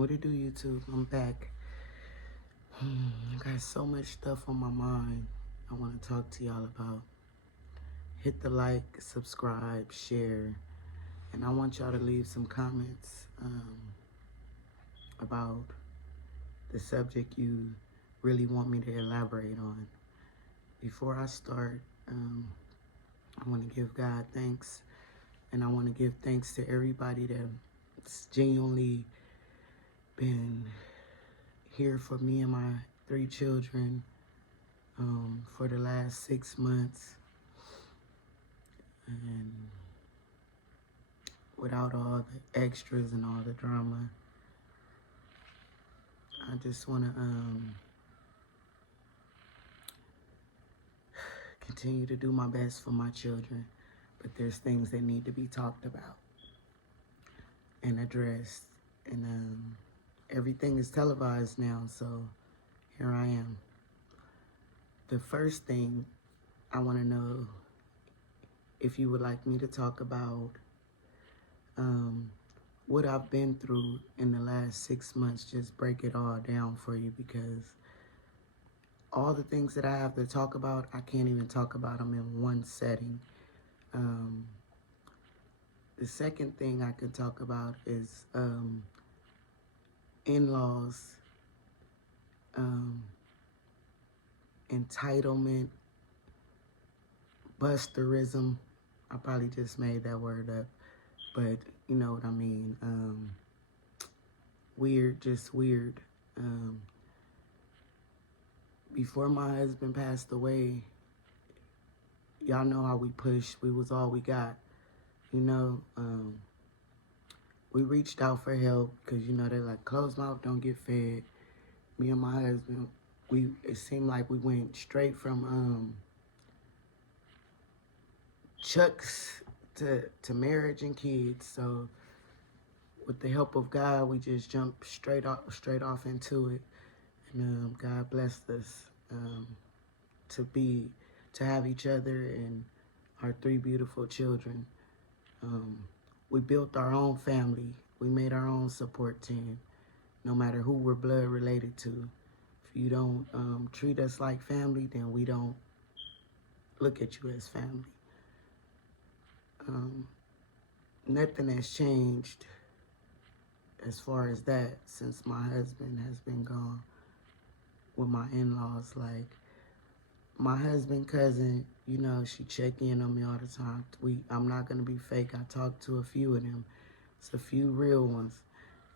What it do, YouTube? I'm back. I got so much stuff on my mind I want to talk to y'all about. Hit the like, subscribe, share, and I want y'all to leave some comments about the subject you really want me to elaborate on. Before I start, I want to give God thanks, and I want to give thanks to everybody that's genuinely been here for me and my 3 children for the last 6 months, and without all the extras and all the drama. I just want to continue to do my best for my children, but there's things that need to be talked about and addressed, and everything is televised now, so here I am. The first thing I want to know if you would like me to talk about what I've been through in the last 6 months, just break it all down for you, because all the things that I have to talk about, I can't even talk about them in one setting. The second thing I can talk about is in-laws, entitlement, busterism. I probably just made that word up, but you know what I mean. Weird, just weird. Before my husband passed away, y'all know how we pushed. We was all we got, you know. We reached out for help because, you know, they're like, closed mouth don't get fed. Me and my husband, it seemed like we went straight from chucks to marriage and kids. So with the help of God, we just jumped straight off into it. And God blessed us to have each other and our 3 beautiful children. We built our own family. We made our own support team, no matter who we're blood related to. If you don't treat us like family, then we don't look at you as family. Nothing has changed as far as that since my husband has been gone with my in-laws. Like, my husband cousin, you know, she check in on me all the time. I'm not gonna be fake. I talked to a few of them. It's a few real ones,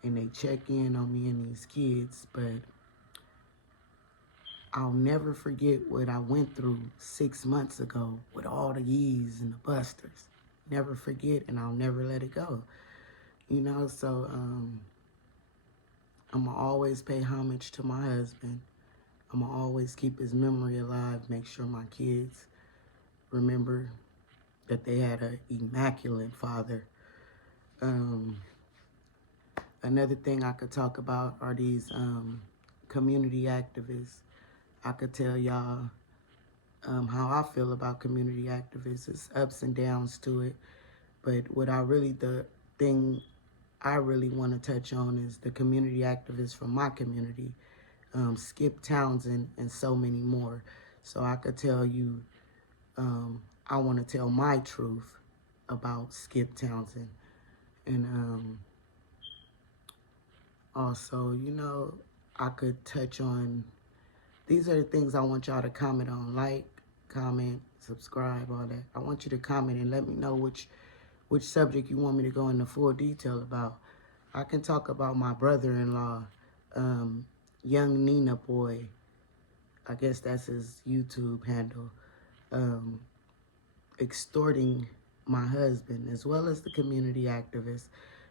and they check in on me and these kids. But I'll never forget what I went through 6 months ago with all the yees and the busters. Never forget, and I'll never let it go. You know, so I'm gonna always pay homage to my husband. I'm gonna always keep his memory alive, make sure my kids remember that they had an immaculate father. Another thing I could talk about are these community activists. I could tell y'all how I feel about community activists. It's ups and downs to it, but the thing I really want to touch on is the community activists from my community. Skip Townsend, and so many more. So I could tell you, I want to tell my truth about Skip Townsend. And also, you know, I could touch on, these are the things I want y'all to comment on. Like, comment, subscribe, all that. I want you to comment and let me know which subject you want me to go into full detail about. I can talk about my brother-in-law, Young Nina Boy. I guess that's his YouTube handle. Extorting my husband, as well as the community activist,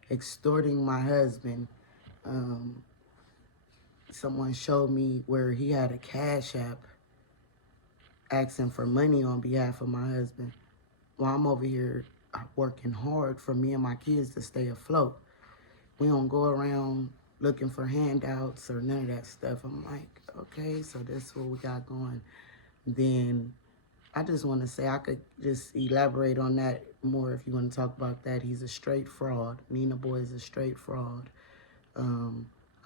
extorting my husband. Someone showed me where he had a Cash App asking for money on behalf of my husband, while I'm over here working hard for me and my kids to stay afloat. We don't go around looking for handouts or none of that stuff. I'm like, okay, so that's what we got going. Then I just want to say, I could just elaborate on that more if you want to talk about that. He's a straight fraud. Nina Boy is a straight fraud.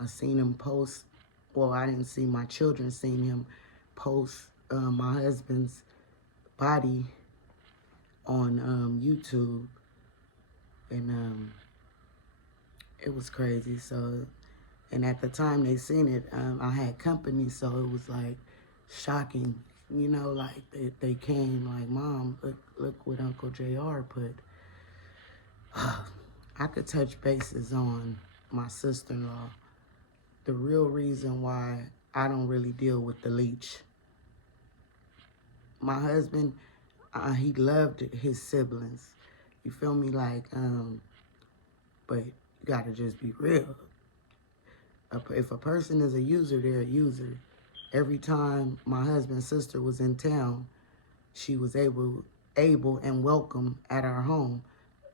I seen him post, well, I didn't see my children seen him post my husband's body on YouTube, and it was crazy. So, and at the time they seen it, I had company, so it was like shocking. You know, like they came like, Mom, look what Uncle JR put. I could touch bases on my sister-in-law. The real reason why I don't really deal with the leech. My husband, he loved his siblings. You feel me? Like, but you gotta just be real. If a person is a user, they're a user. Every time my husband's sister was in town, she was able and welcome at our home,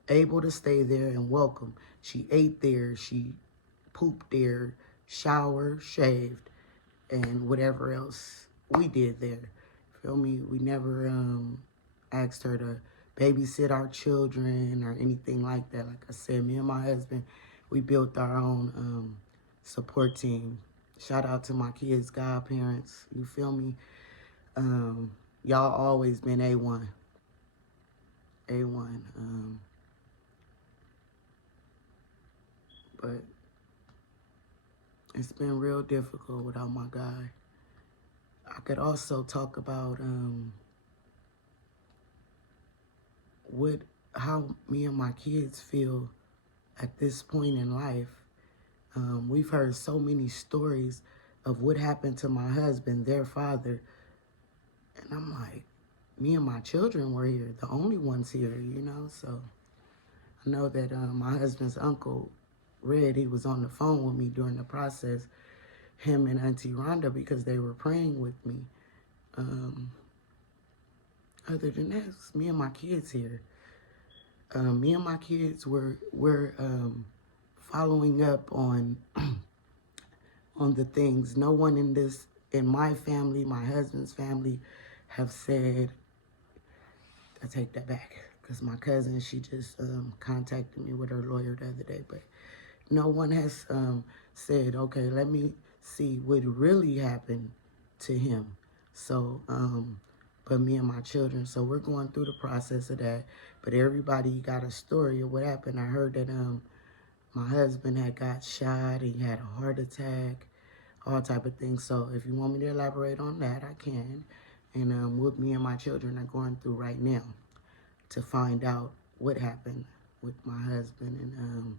able to stay there and welcome. She ate there, she pooped there, showered, shaved, and whatever else we did there. Feel me? We never asked her to babysit our children or anything like that. Like I said, me and my husband, we built our own support team. Shout out to my kids' godparents. You feel me? Y'all always been A1. A1. But it's been real difficult without my guy. I could also talk about how me and my kids feel at this point in life. We've heard so many stories of what happened to my husband, their father, and I'm like, me and my children were here, the only ones here, you know. So I know that my husband's uncle, Red, he was on the phone with me during the process, him and Auntie Rhonda, because they were praying with me. Other than that, it's me and my kids here. Me and my kids were following up on on the things. No one in my family, my husband's family, have said. I take that back, because my cousin, she just contacted me with her lawyer the other day, but no one has said, okay, let me see what really happened to him. So, but me and my children, so we're going through the process of that. But everybody got a story of what happened. I heard that my husband had got shot, he had a heart attack, all type of things. So if you want me to elaborate on that, I can. And what me and my children are going through right now to find out what happened with my husband. And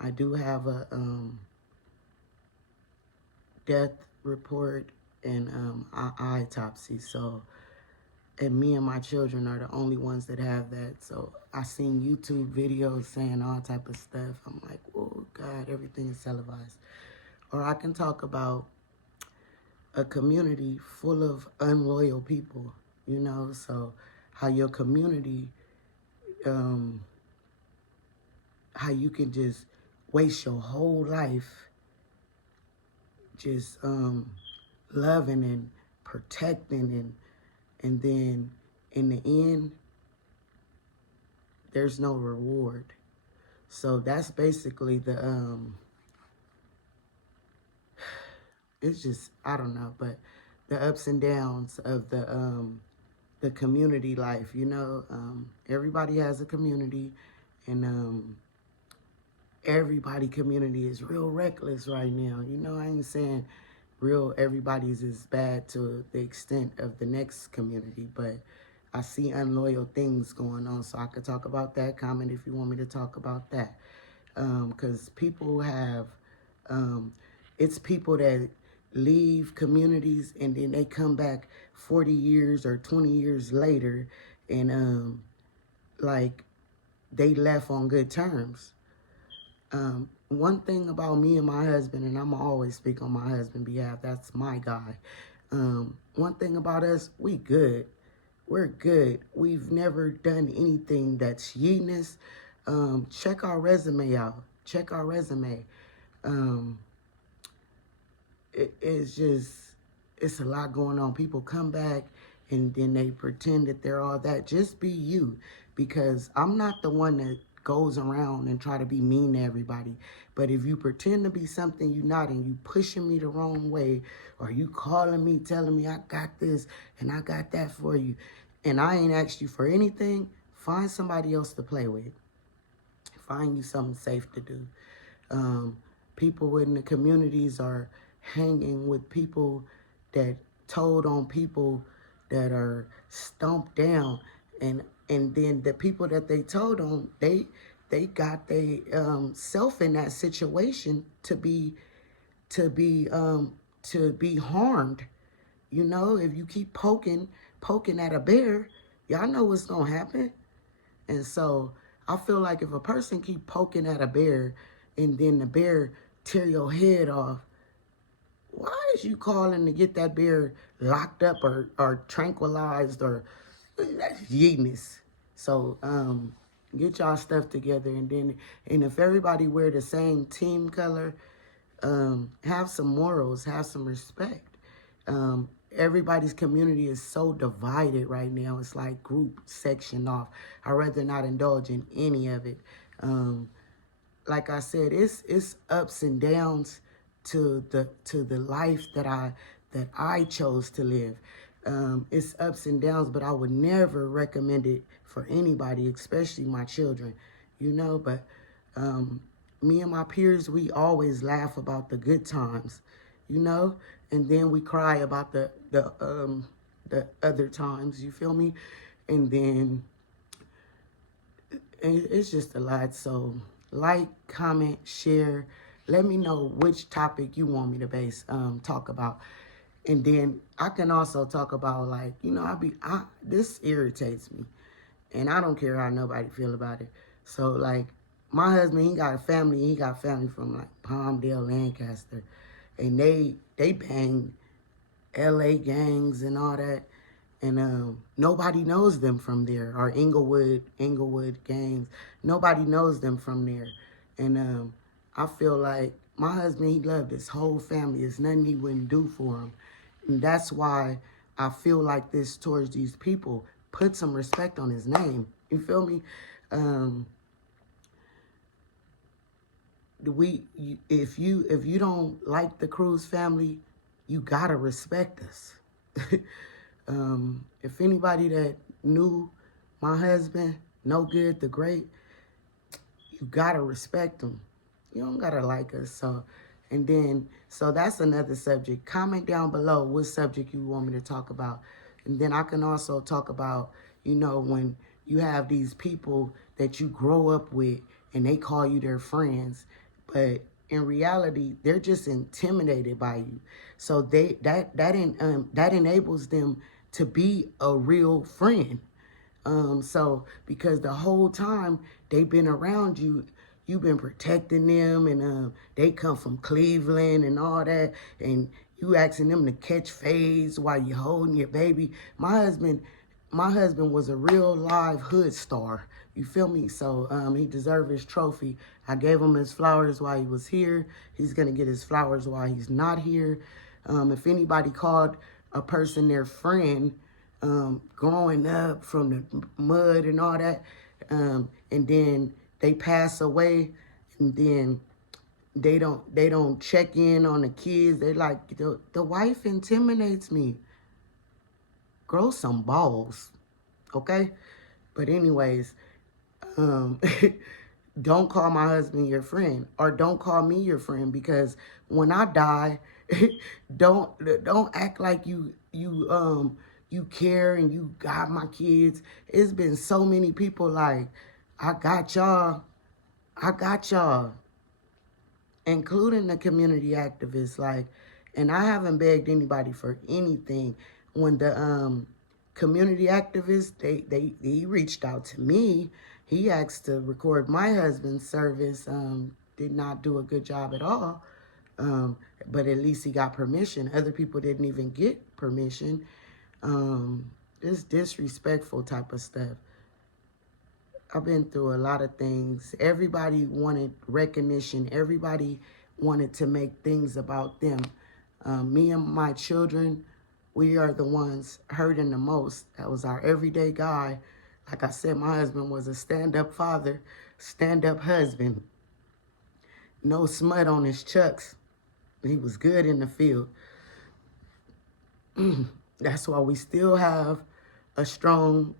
I do have a death report and autopsy. So, and me and my children are the only ones that have that. So I seen YouTube videos saying all type of stuff. I'm like, oh God, everything is televised. Or I can talk about a community full of unloyal people, you know. So how your community, how you can just waste your whole life just loving and protecting, and then in the end there's no reward. So that's basically the it's just, I don't know, but the ups and downs of the community life, you know. Everybody has a community, and everybody community is real reckless right now. You know, I ain't saying everybody's is bad to the extent of the next community, but I see unloyal things going on. So I could talk about that. Comment if you want me to talk about that. Because people have, it's people that leave communities and then they come back 40 years or 20 years later, and like they left on good terms. One thing about me and my husband, and I'm always speak on my husband's behalf, that's my guy. One thing about us, we good. We're good. We've never done anything that's heinous. Check our resume out. Check our resume. It's just, it's a lot going on. People come back and then they pretend that they're all that. Just be you, because I'm not the one that goes around and try to be mean to everybody. But if you pretend to be something you're not and you pushing me the wrong way, or you calling me telling me I got this and I got that for you, and I ain't asked you for anything, find somebody else to play with. Find you something safe to do. Um, People in the communities are hanging with people that told on people that are stomped down, and then the people that they told on, they got they self in that situation to be to be harmed. You know, if you keep poking at a bear, y'all know what's gonna happen. And so I feel like if a person keep poking at a bear and then the bear tear your head off, why is you calling to get that bear locked up or tranquilized or that's yeetness. So get y'all stuff together, and if everybody wear the same team color, have some morals, have some respect. Everybody's community is so divided right now. It's like group section off. I'd rather not indulge in any of it. Like I said, it's ups and downs to the life that I chose to live. It's ups and downs, but I would never recommend it for anybody, especially my children. You know, but me and my peers, we always laugh about the good times, you know, and then we cry about the other times. You feel me? And then it's just a lot. So like, comment, share. Let me know which topic you want me to talk about. And then I can also talk about, like, you know, this irritates me. And I don't care how nobody feel about it. So like, my husband, he got family from like Palmdale, Lancaster. And they bang LA gangs and all that. And nobody knows them from there. Or Inglewood gangs. Nobody knows them from there. And I feel like my husband, he loved his whole family. There's nothing he wouldn't do for him. And that's why I feel like this towards these people. Put some respect on his name. You feel me? If you don't like the Cruze family, you gotta respect us. If anybody that knew my husband, No Good the Great, you gotta respect him. You don't gotta like us. So that's another subject. Comment down below what subject you want me to talk about. And then I can also talk about, you know, when you have these people that you grow up with and they call you their friends, but in reality, they're just intimidated by you. So that enables them to be a real friend. So because the whole time they've been around you, you've been protecting them, and they come from Cleveland and all that, and you asking them to catch fades while you holding your baby. My husband was a real live hood star. You feel me? So he deserved his trophy. I gave him his flowers while he was here. He's gonna get his flowers while he's not here. If anybody called a person their friend, growing up from the mud and all that, and then they pass away, and then they don't check in on the kids. They like, the wife intimidates me. Grow some balls, okay? But anyways, don't call my husband your friend, or don't call me your friend, because when I die, don't act like you care and you got my kids. It's been so many people like, I got y'all, including the community activists. Like, and I haven't begged anybody for anything. When the community activists, he reached out to me. He asked to record my husband's service. Did not do a good job at all. But at least he got permission. Other people didn't even get permission. This disrespectful type of stuff. I've been through a lot of things. Everybody wanted recognition. Everybody wanted to make things about them. Me and my children, we are the ones hurting the most. That was our everyday guy. Like I said, my husband was a stand-up father. stand-up husband. No smut on his chucks. He was good in the field. That's why we still have a strong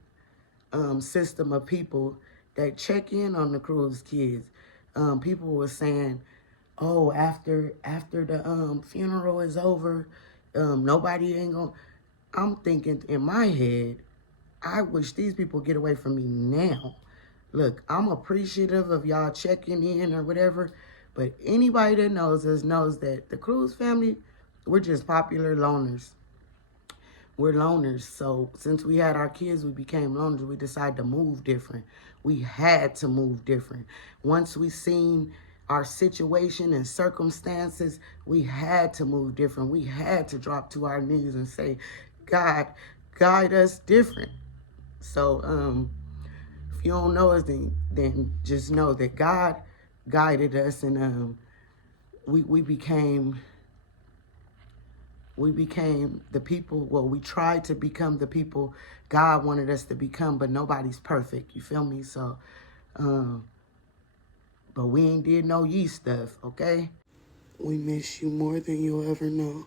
system of people that check in on the Cruze kids. People were saying, "Oh, after the funeral is over, nobody ain't gonna." I'm thinking in my head, I wish these people get away from me now. Look, I'm appreciative of y'all checking in or whatever, but anybody that knows us knows that the Cruze family, we're just popular loners. We're loners. So since we had our kids, we became loners. We decided to move different. We had to move different. Once we seen our situation and circumstances, we had to move different. We had to drop to our knees and say, God, guide us different. So if you don't know us, then just know that God guided us, and we became the people. Well, we tried to become the people God wanted us to become, but nobody's perfect. You feel me? So, but we ain't did no yeast stuff, okay? We miss you more than you'll ever know.